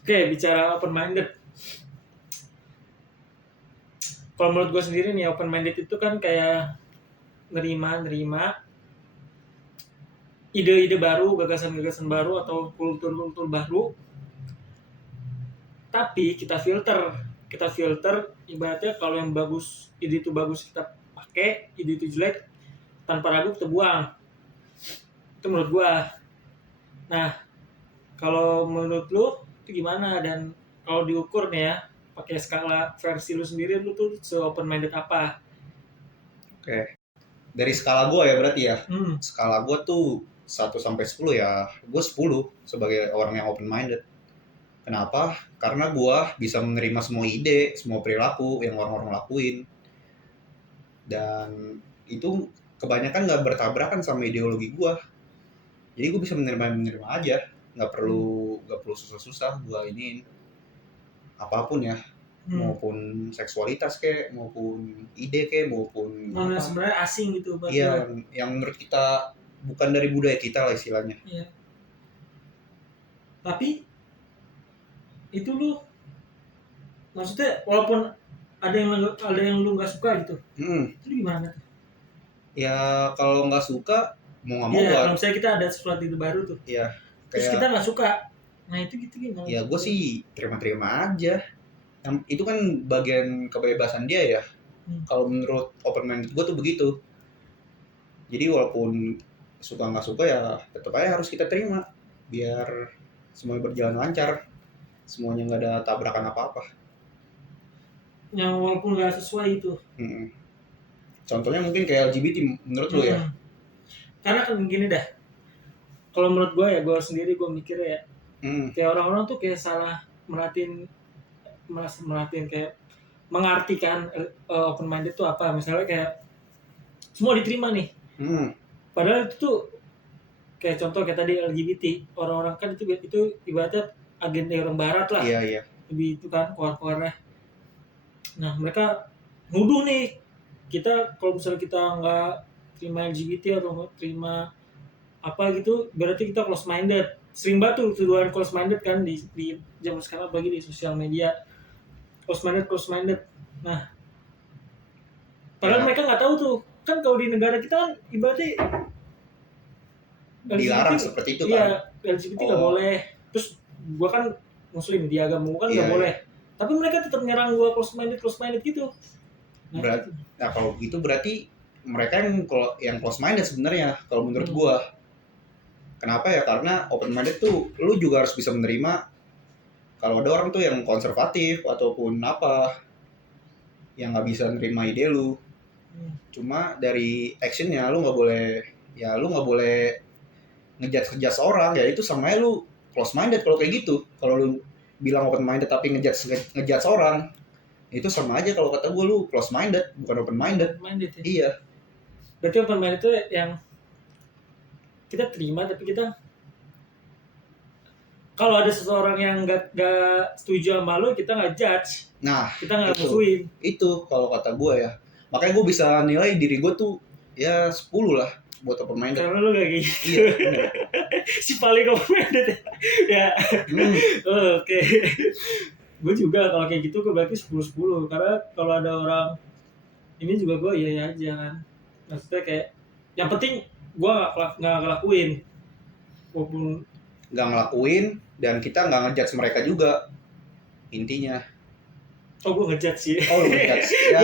Oke, bicara open minded. Kalau menurut gue sendiri nih, open minded itu kan kayak nerima ide-ide baru, gagasan-gagasan baru atau kultur-kultur baru, tapi kita filter ibaratnya kalau yang bagus, ide itu bagus kita pakai, ide itu jelek tanpa ragu kita buang. Itu menurut gua. Nah, kalau menurut lu itu gimana, dan kalau diukur nih ya pakai skala versi lu sendiri, lu tuh se open minded apa? Oke. Dari skala gue ya berarti ya. Hmm. Skala gue tuh 1 sampai 10 ya. Gue 10 sebagai orang yang open minded. Kenapa? Karena gue bisa menerima semua ide, semua perilaku yang orang-orang lakuin. Dan itu kebanyakan nggak bertabrakan sama ideologi gue. Jadi gue bisa menerima aja. Nggak perlu susah-susah gue iniin apapun ya. Maupun seksualitas kek, maupun ide kek, maupun Mana sebenarnya asing gitu buat iya, yang menurut kita bukan dari budaya kita lah istilahnya. Iya. Tapi itu lu maksudnya walaupun ada yang lu nggak suka gitu, itu gimana tuh? Ya kalau nggak suka mau nggak mau Iya, kalau misalnya kita ada sesuatu itu baru tuh, ya terus kayak kita nggak suka, nah itu gitu gimana? ya gue sih terima-terima aja. Itu kan bagian kebebasan dia ya. Kalau menurut open minded gue tuh begitu. Jadi walaupun suka nggak suka ya tetap aja harus kita terima biar semuanya berjalan lancar, semuanya nggak ada tabrakan apa-apa. Yang walaupun nggak sesuai itu. Contohnya mungkin kayak LGBT menurut lo ya. Karena kan gini dah, kalau menurut gue ya, gue sendiri gue mikirnya ya, kayak orang-orang tuh kayak salah merhatiin kayak mengartikan open minded itu apa. Misalnya kayak semua diterima nih, padahal itu tuh kayak contoh kayak tadi LGBT, orang-orang kan itu ibaratnya agenda orang barat lah. Iya. Lebih itu kan keluar-keluarnya. Nah mereka nuduh nih kita, kalau misalnya kita nggak terima LGBT atau nggak terima apa gitu, berarti kita close minded. Sering banget tuh tuduhan close minded kan di zaman sekarang, bagi di sosial media, close minded. Nah padahal mereka nggak tahu tuh kan, kalau di negara kita kan ibaratnya dilarang LGBT, seperti itu iya, kan. LGBT nggak boleh. Terus gua kan muslim, di agama gua kan nggak boleh. Tapi mereka tetap nyerang gua close minded gitu. Nah kalau gitu berarti mereka yang close minded sebenarnya kalau menurut gua. Kenapa ya? Karena open minded tuh lu juga harus bisa menerima kalau ada orang tuh yang konservatif ataupun apa yang nggak bisa nerima ide lu. Cuma dari actionnya lu nggak boleh ngejudge orang, ya itu sama aja lu close minded kalau kayak gitu. Kalau lu bilang open minded tapi ngejudge orang, itu sama aja kalau kata gue lu close minded bukan open minded. Ya? Iya. Berarti open minded itu yang kita terima, tapi kita kalau ada seseorang yang nggak setuju sama lu, kita nggak judge. Nah, kita nggak musuhin. Itu kalau kata gue ya. Makanya gue bisa nilai diri gue tuh ya 10 lah buat open minded. Karena lu kayak gitu. Iya. Si paling open minded ya. Oke. Gue juga kalau kayak gitu gue berarti 10-10. Karena kalau ada orang ini juga gue iya aja kan. Maksudnya kayak yang penting gue nggak ngelakuin, walaupun nggak ngelakuin, dan kita nggak ngejudge mereka juga intinya. Gue ngejudge sih. Lu ngejudge ya.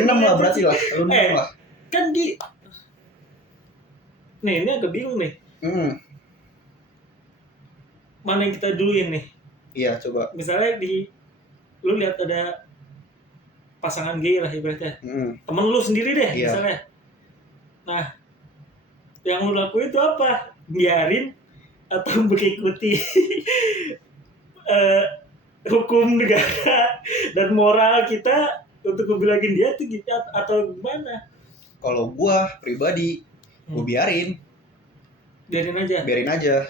Lu 6 lah berarti lah. Lu 6 lah. Kan nih ini agak bingung nih. Mana yang kita duluin nih? Iya, coba. Misalnya lu lihat ada pasangan gay lah ibaratnya. Temen lu sendiri deh misalnya. Nah, yang lu lakuin itu apa? Biarin atau mengikuti hukum negara dan moral kita untuk ngebilangin dia tuh gitu, atau gimana? Kalau gua pribadi, gua biarin aja.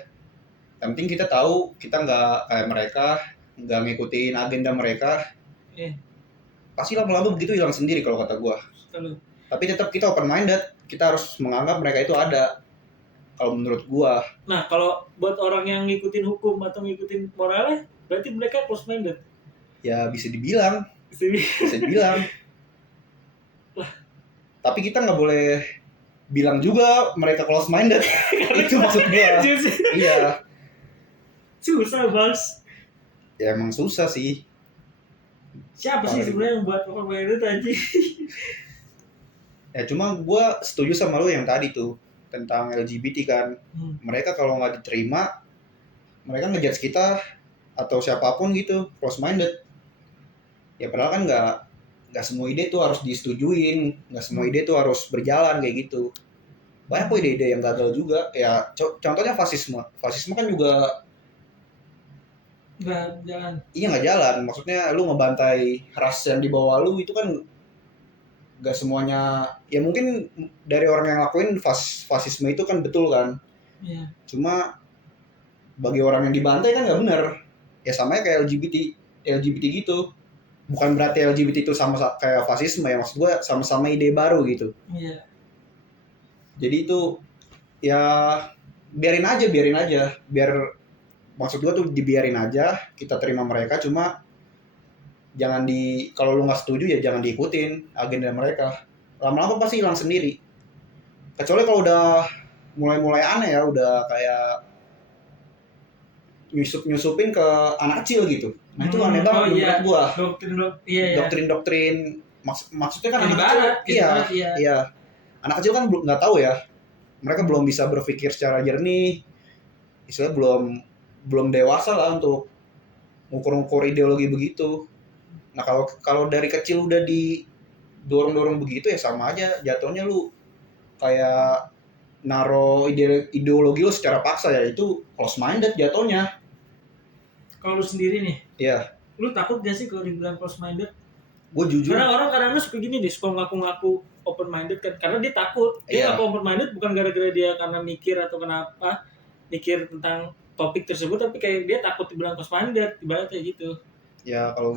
Yang penting kita tahu kita nggak kayak mereka, nggak ngikutin agenda mereka. Pasti lama-lama begitu hilang sendiri kalau kata gua. Tapi tetap kita open minded, kita harus menganggap mereka itu ada. kalau menurut gua. Nah, kalau buat orang yang ngikutin hukum atau ngikutin moralnya, berarti mereka close minded. Ya bisa dibilang, bisa dibilang. Tapi kita nggak boleh bilang juga mereka close minded. Itu maksud gua. Iya. Susah, Bos. Ya emang susah sih. Siapa sih sebenarnya yang buat open minded anjing? Ya cuma gua setuju sama lu yang tadi tuh tentang LGBT kan. Mereka kalau nggak diterima, mereka ngejudge kita atau siapapun gitu close minded. Ya padahal kan nggak semua ide tuh harus disetujuin, nggak semua ide tuh harus berjalan kayak gitu. Banyak kok ide-ide yang gagal juga. Ya contohnya fasisme kan juga Nggak jalan. iya nggak jalan. Maksudnya lu ngebantai ras yang di bawah lu itu kan nggak semuanya. Ya mungkin dari orang yang lakuin fasisme itu kan betul kan. Iya. Cuma bagi orang yang dibantai kan nggak benar. Ya samanya kayak LGBT gitu. Bukan berarti LGBT itu sama kayak fasisme ya, maksud gue sama-sama ide baru gitu. Iya. Jadi itu ya biarin aja, biar maksud gue tuh dibiarin aja, kita terima mereka, cuma jangan kalau lu nggak setuju ya jangan diikutin agenda mereka. Lama-lama pasti hilang sendiri. Kecuali kalau udah mulai aneh ya, udah kayak nyusupin ke anak kecil gitu. Nah itu aneh banget menurut gua. Doktrin maksudnya kan anak kecil. Iya. Anak kecil kan nggak tahu ya. Mereka belum bisa berpikir secara jernih. Istilahnya belum dewasa lah untuk ngukur ideologi begitu. Nah kalau dari kecil udah didorong begitu ya sama aja jatuhnya lu kayak naro ideologi lu secara paksa ya, itu close minded jatuhnya. Kalau lu sendiri nih, iya. Lu takut gak sih kalau dibilang close minded? Gue jujur. Karena orang kadang-kadang suka gini nih, suka ngaku-ngaku open minded kan, karena dia takut. Dia ngaku open minded bukan gara-gara dia karena mikir atau kenapa, mikir tentang topik tersebut, tapi kayak dia takut dibilang close minded, ibaratnya kayak gitu. Ya kalau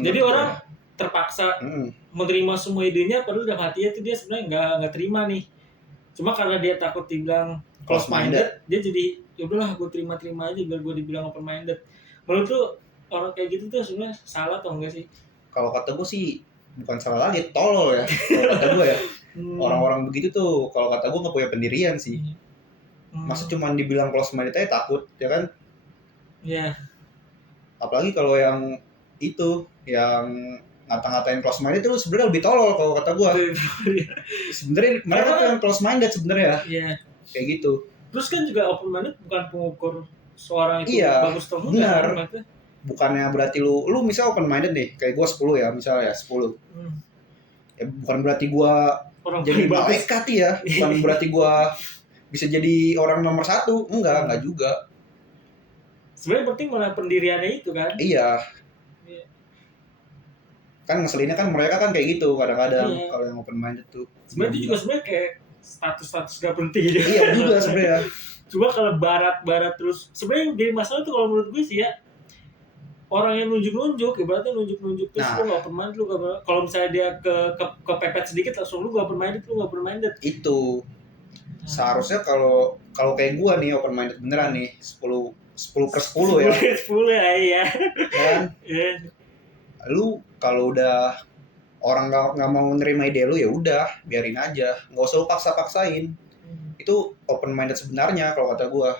jadi orang terpaksa menerima semua idenya, padahal dalam hatinya itu dia sebenarnya nggak terima nih. Cuma karena dia takut dibilang close minded, dia jadi ya udahlah gue terima aja biar gue dibilang open minded. Menurut lu orang kayak gitu tuh sebenarnya salah atau enggak sih? Kalau kata gue sih bukan salah lagi, tolol ya. Kalau kata gue ya. Orang-orang begitu tuh kalau kata gue nggak punya pendirian sih. Masa cuma dibilang close minded aja takut, ya kan? Iya. Apalagi kalau yang itu, yang ngata-ngatain close minded itu sebenarnya lebih tolol kalau kata gue. Sebenarnya mereka tuh yang close minded sebenarnya. Iya. Kayak gitu. Terus kan juga open minded bukan pengukur seorang itu bagus atau enggak. Benar. Bukannya berarti lu misalnya open minded nih, kayak gue 10 ya, misalnya ya 10. Ya bukan berarti gue jadi malaikat ya, bukan berarti gue bisa jadi orang nomor 1, enggak juga. Sebenarnya penting malah pendiriannya itu kan. Iya. Kan ngeselinnya kan mereka kan kayak gitu kadang-kadang kalau yang open minded tuh. Sebenarnya itu juga sebenarnya kayak status gak penting. Iya juga sebenarnya. Coba kalau barat terus, sebenarnya yang jadi masalah tuh kalau menurut gue sih ya, orang yang nunjuk ibaratnya nunjuk terus lu nggak open minded, lu gak, kalau misalnya dia kepepet sedikit langsung lu gak open minded, itu seharusnya kalau kayak gua nih open minded beneran nih 10/10 ya. 10 ya, iya. Dan lu kalau udah orang nggak mau menerima ide lu ya udah biarin aja, nggak usah lu paksain. Itu open minded sebenarnya kalau kata gua.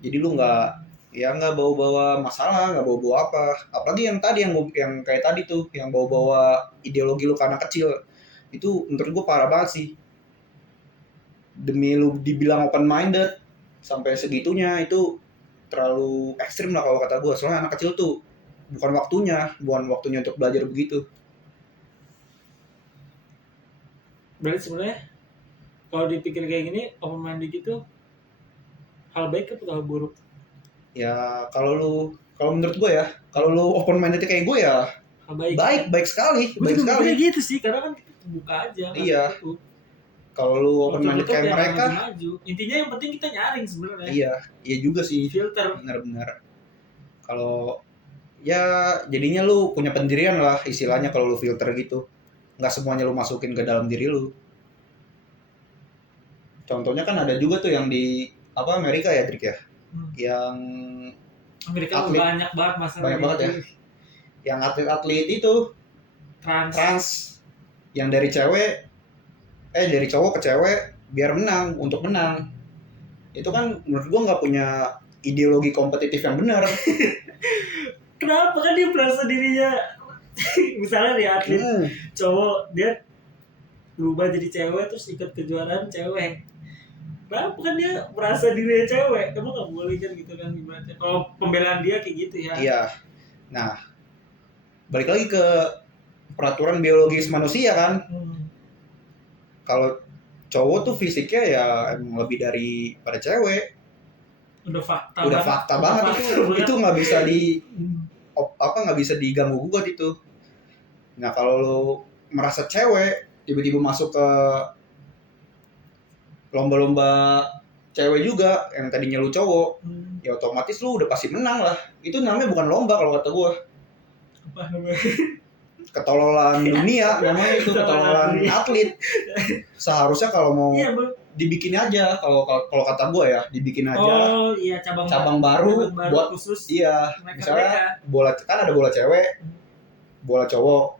Jadi lu nggak bawa masalah, nggak bawa apa. Apalagi yang tadi yang kayak tadi tuh, yang bawa ideologi lu karena kecil, itu menurut gua parah banget sih. Demi lu dibilang open minded sampai segitunya, itu terlalu ekstrim lah kalau kata gua. Soalnya anak kecil tuh bukan waktunya untuk belajar begitu. Berarti sebenarnya kalau dipikir kayak gini, open minded itu hal baik atau hal buruk? Ya kalau menurut gue ya, kalau lu open minded kayak gue ya baik sekali. Baik sekali gitu sih, karena kan kita terbuka aja. Iya. Kalau lu open minded kayak mereka, intinya yang penting kita nyaring sebenarnya. Iya juga sih. Filter. Benar. Kalau ya jadinya lu punya pendirian lah istilahnya kalau lu filter gitu. Nggak semuanya lu masukin ke dalam diri lu. Contohnya kan ada juga tuh yang di Amerika ya, Drik ya, Hmm. yang Amerika Atlet. banyak banget masalah Banyak banget gitu. yang atlet-atlet itu trans yang dari cowok ke cewek biar menang, untuk menang. Itu kan menurut gua nggak punya ideologi kompetitif yang benar. Kenapa kan dia merasa dirinya misalnya dia atlet cowok, dia berubah jadi cewek terus ikut kejuaraan cewek. Kenapa kan dia merasa dirinya cewek? Emang nggak boleh kan gitu kan ibaratnya. Kalau pembelaan dia kayak gitu ya. Iya. Nah, balik lagi ke peraturan biologis manusia kan. Kalau cowok tuh fisiknya ya emang lebih dari pada cewek. Udah fakta Udah banget. fakta banget itu nggak bisa nggak bisa diganggu gugat itu. Nah kalau lo merasa cewek tiba-tiba masuk ke lomba-lomba cewek juga yang tadinya lu cowok, ya otomatis lu udah pasti menang lah. Itu namanya bukan lomba kalau kata gua. Apa namanya? Ketololan dunia namanya itu, ketololan atlet. Seharusnya kalau mau dibikin aja, kalau kata gua ya dibikin aja. Oh iya, cabang baru buat khusus. Iya, misalnya bola kan ada bola cewek, bola cowok.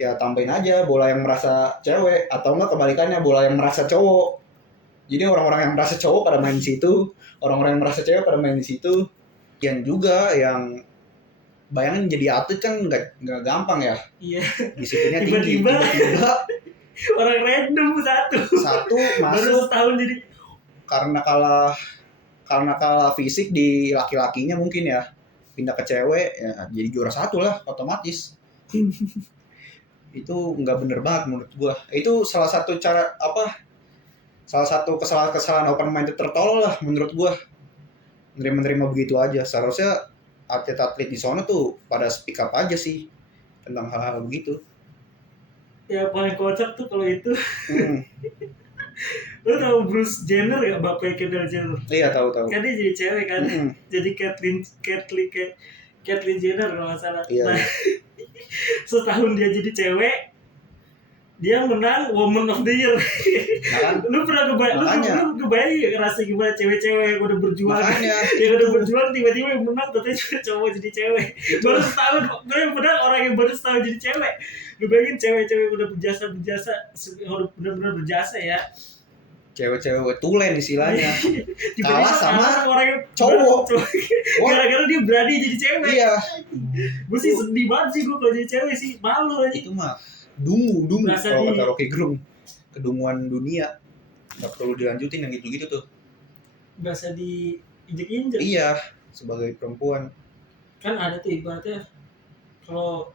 Ya tambahin aja bola yang merasa cewek, atau enggak kebalikannya bola yang merasa cowok. Jadi orang-orang yang merasa cowok pada main di situ, orang-orang yang merasa cewek pada main di situ. Yang juga yang bayangin jadi atlet kan nggak gampang ya. Iya. Disiplinnya tinggi. Tiba-tiba orang random satu masuk. Baru setahun jadi. Karena kalah fisik di laki-lakinya mungkin ya, pindah ke cewek ya jadi juara satu lah otomatis. Itu nggak bener banget menurut gua. Itu salah satu kesalahan open minded tertolol lah menurut gua. Menerima begitu aja. Seharusnya atlet-atlet di sana tuh pada speak up aja sih tentang hal-hal begitu. Ya paling kocak tuh kalau itu. Lo tau Bruce Jenner gak, bapaknya Kendall Jenner? Iya tahu. Kan dia jadi cewek kan, jadi Caitlyn Jenner kalau nggak salah. Iya. Nah, setahun dia jadi cewek, dia menang Woman of the Year. Nah, lu pernah kebayang ngerasa gimana cewek-cewek yang udah berjuang, tiba-tiba yang menang ternyata cowok jadi cewek. Baru setahun, orang yang baru setahun jadi cewek. Lu bayangin cewek-cewek udah berjasa, udah benar-benar berjasa ya. Cewek-cewek tulen istilahnya. Kalah sama orang yang cowok. Gara-gara dia berani jadi cewek. Iya. Gue sih sedih banget sih gue kalau jadi cewek sih, malu aja. Itu mah dungu kalau kata Rocky Gerung, kedunguan dunia. Nggak perlu dilanjutin yang gitu-gitu tuh. Berasa diinjek-injek. Iya, sebagai perempuan. Kan ada tuh ibaratnya kalau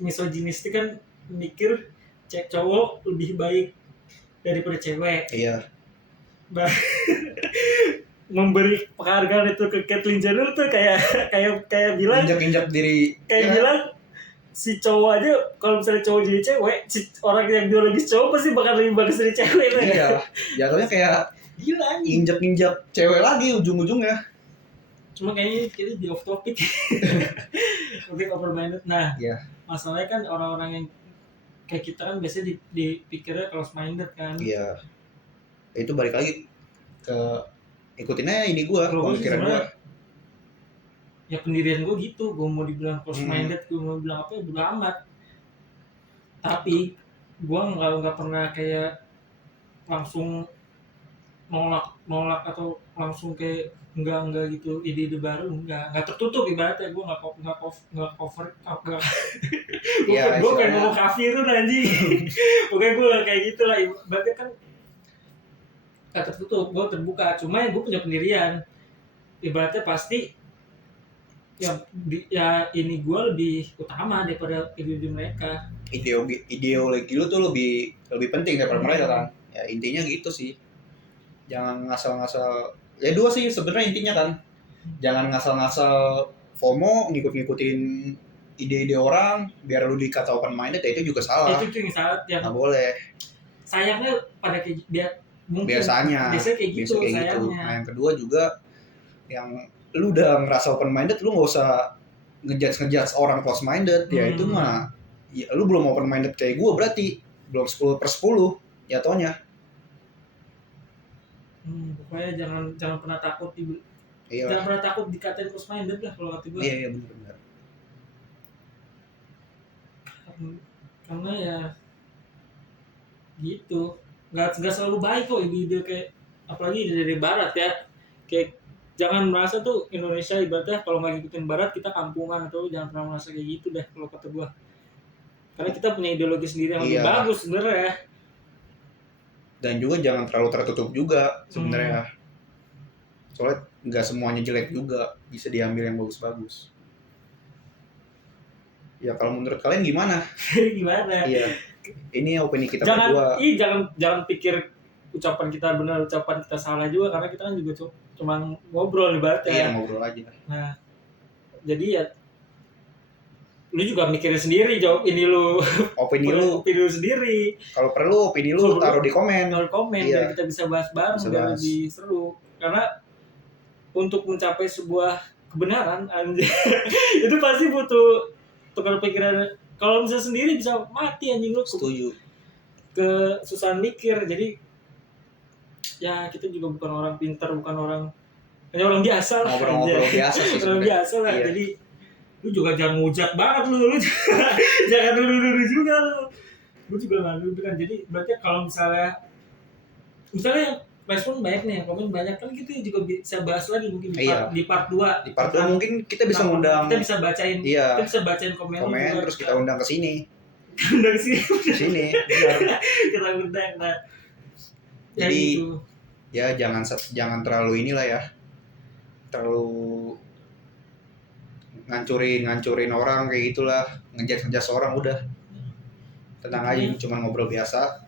misoginistik kan mikir cowok lebih baik daripada cewek. Iya. Memberi penghargaan itu ke Caitlyn Jenner tuh kayak bilang injak diri. Bilang si cowok aja, kalau misalnya cowok jadi cewek, orang yang biologis cowok pasti bakal lebih bagus dari cewek lah. Iya. Jatuhnya kayak gila anjing. Injak cewek lagi ujung-ujungnya. Cuma kayaknya kita di off topic. Topik open-minded. Nah, masalahnya kan orang-orang yang kayak kita kan biasanya dipikirnya close minded kan. Iya. Itu balik lagi ke ikutinnya ini gue, pemikiran gue. Ya pendirian gue gitu, gue mau dibilang close minded, gue mau bilang apa ya bodo amat. Tapi gue nggak pernah kayak langsung nolak atau langsung kayak enggak gitu ide baru, enggak tertutup ibaratnya. Gue nggak cover gue kayak ngomong kafirun anjing. Pokoknya gue kayak gitulah ibaratnya kan. Gak tertutup, gue terbuka. Cuma yang gue punya pendirian, ibaratnya pasti ya ini gue lebih utama daripada ide mereka. Ideologi lu tuh lebih penting daripada mereka kan. Ya intinya gitu sih. Jangan ngasal-ngasal. Ya dua sih sebenarnya intinya kan. Jangan ngasal-ngasal FOMO, ngikut-ngikutin ide-ide orang biar lu dikata open minded, ya itu juga salah. Itu yang salah. Nggak boleh. Sayangnya pada kayak biasanya kayak gitu sayangnya. Nah yang kedua juga yang lu udah ngerasa open minded, lu nggak usah ngejudge orang close minded. Ya itu mah ya lu belum open minded kayak gue berarti. belum 10/10 jatuhnya. Pokoknya jangan pernah takut Iya. jangan pernah takut dikatain close minded lah kalau kata gue. Iya benar. Karena ya gitu, nggak selalu baik kok ide-ide kayak apalagi dari barat ya, kayak jangan merasa tuh Indonesia ibaratnya kalau nggak ngikutin barat kita kampungan, atau jangan pernah merasa kayak gitu deh kalau kata gua, karena kita punya ideologi sendiri yang lebih Iya. bagus sebenarnya. Dan juga jangan terlalu tertutup juga sebenarnya. Soalnya nggak semuanya jelek juga, bisa diambil yang bagus-bagus. Ya kalau menurut kalian gimana? Gimana? Iya. Ini opini kita berdua. Jangan pikir ucapan kita benar, ucapan kita salah juga, karena kita kan juga cuma ngobrol ibaratnya. Iya, ngobrol aja. Nah, jadi ya lu juga mikirin sendiri jawab ini lu. Opini lu sendiri. Kalau perlu opini lu taruh di komen. Biar kita bisa bahas bareng, biar lebih seru. Karena untuk mencapai sebuah kebenaran anjir itu pasti butuh tukar pikiran. Kalau bisa sendiri bisa mati anjing lu. Setuju. Kesusahan mikir. Jadi ya kita juga bukan orang pintar, bukan hanya orang biasa lah. Ngobrol biasa sih. Orang biasa lah. Iya. Jadi lu juga jangan ngujat banget lu jangan dulu juga lu juga nggak dulu kan. Jadi berarti kalau misalnya respon banyak nih, komen banyak, kan kita juga bisa bahas lagi mungkin di part 2. Di part 2 mungkin kita bisa ngundang. Kita bisa bacain. Iya. Kita bisa bacain komen terus kita undang ke sini. Undang sini. Sini. Kita undang. Nah. Jadi ya jangan terlalu inilah ya. Terlalu ngancurin orang kayak gitulah, ngejudge orang udah. Tenang aja, cuma ngobrol biasa.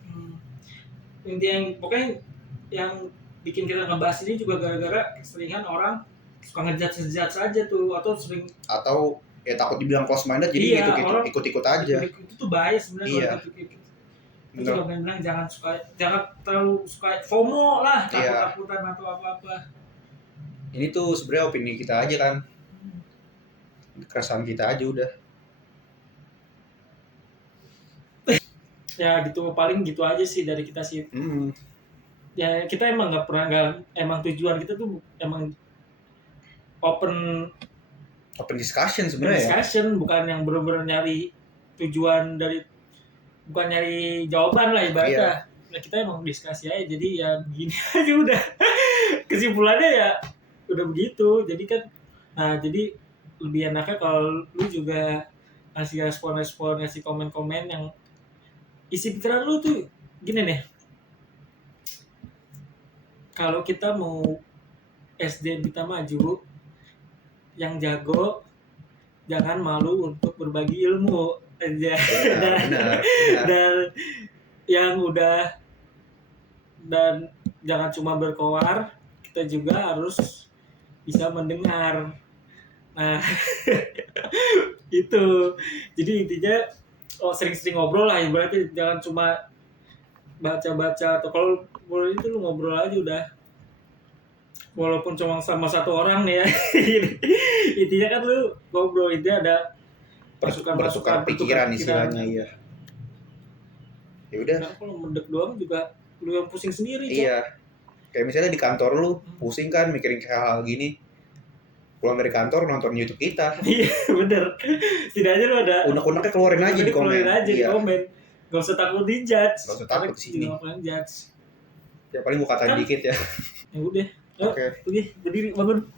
Intinya pokoknya yang bikin kita ngebahas ini juga gara-gara keseringan orang suka ngejudge saja tuh, atau ya takut dibilang close minded, jadi ikut-ikut aja. Itu tuh bahaya sebenarnya. Itu juga bilang jangan terlalu suka FOMO lah, takut-takutan atau apa-apa. Ini tuh sebenarnya opini kita aja kan, keresahan kita aja udah. Ya gitu, paling gitu aja sih dari kita sih. Ya kita emang emang tujuan kita tuh emang open discussion sebenarnya. Discussion, bukan yang benar-benar nyari tujuan bukan nyari jawaban lah ibaratnya. Nah, kita emang diskusi aja, jadi ya begini aja udah. Kesimpulannya ya udah begitu. Jadi kan jadi lebih enaknya kalau lu juga ngasih respon-respon, ngasih komen-komen yang isi pikiran lu tuh gini nih. Kalau kita mau SDM kita maju, yang jago jangan malu untuk berbagi ilmu aja. Benar. Dan yang udah, dan jangan cuma berkoar, kita juga harus bisa mendengar. Nah, itu. Jadi intinya sering-sering ngobrol lah, berarti jangan cuma baca-baca, atau kalau boleh itu lu ngobrol aja udah, walaupun cuma sama satu orang nih ya. Intinya kan lu ngobrol, intinya ada bertukar pikiran istilahnya. Iya ya udah. Karena kalau mendek doang juga lu yang pusing sendiri. Iya. Kayak misalnya di kantor lu pusing kan mikirin hal gini, pulang dari kantor nonton YouTube kita. Iya bener, setidaknya lu ada unek-uneknya keluarin aja di komen. Gak usah takut dijudge. Gak usah takut sini. Ya paling gua katain dikit ya. Ya udah. Oke. Berdiri, bangun.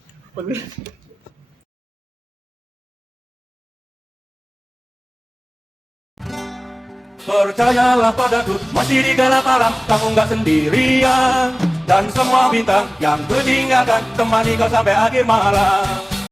Percayalah padaku, masih di gelap malam, kamu gak sendirian. Dan semua bintang yang ku tinggalkan temani kau sampai akhir malam.